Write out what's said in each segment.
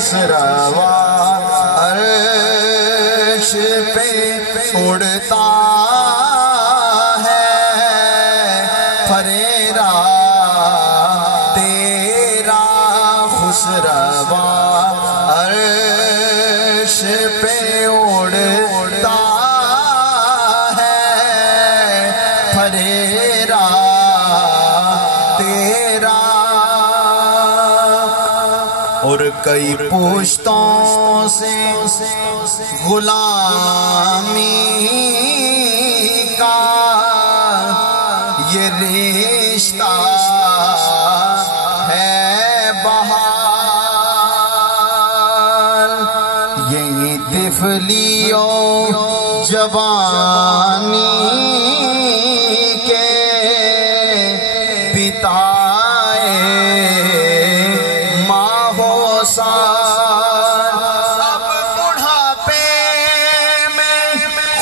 خسروا عرش پہ اڑتا ہے فریرا تیرا خسروا عرش پہ اڑتا ہے فریرا تیرا اور کئی پشتوں سے غلامی کا یہ رشتہ ہے بحال یہی طفلی اور جوانی کے بتائے اب بڑھاپے میں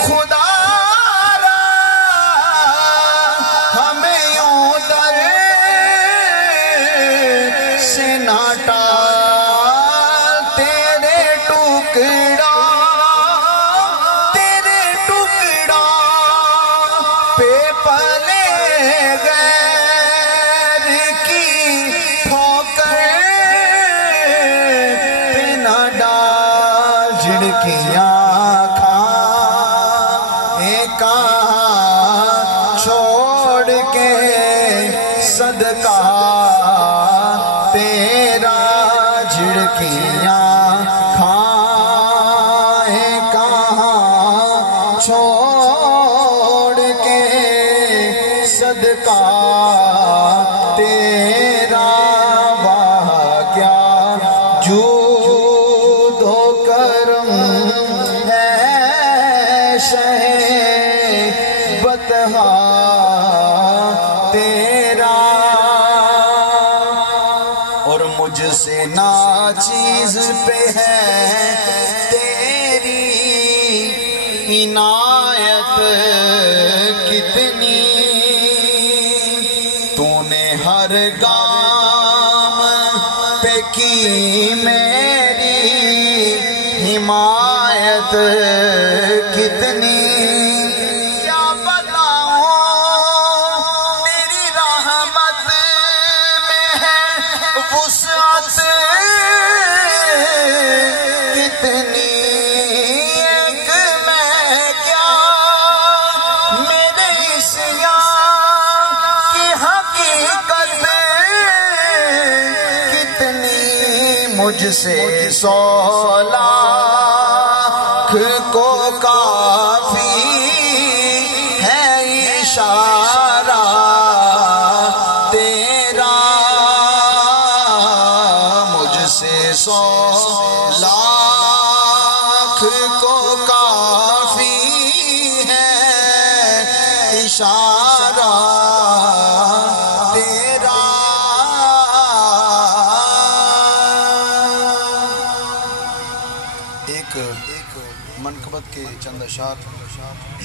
خدا را ہمیں یوں در سے نہ ٹال تیرے ٹکڑا پہ پلے غیر کی ٹھوکر جھڑکیاں کھائیں کہاں چھوڑ کے صدقہ تیرا جھڑکیاں کھائیں کہاں چھوڑ کے صدقہ تیرا واہ کیا جود و کرم ہے شہ بطحا تیرا اور مجھ سے ناچیز پہ ہے تیری عنایت کتنی تو نے ہر گام پہ کی میری حمایت کتنی کیا بتاؤں تیری رحمت میں ہے وسعت کتنی ایک میں کیا میرے عصیان کی حقیقت کتنی مجھ سے 100 لاکھ کو کافی ہے اشارہ تیرا مجھ سے 100 لاکھ کو کافی ہے اشارہ تیرا ایک منقبت کے چند اشعار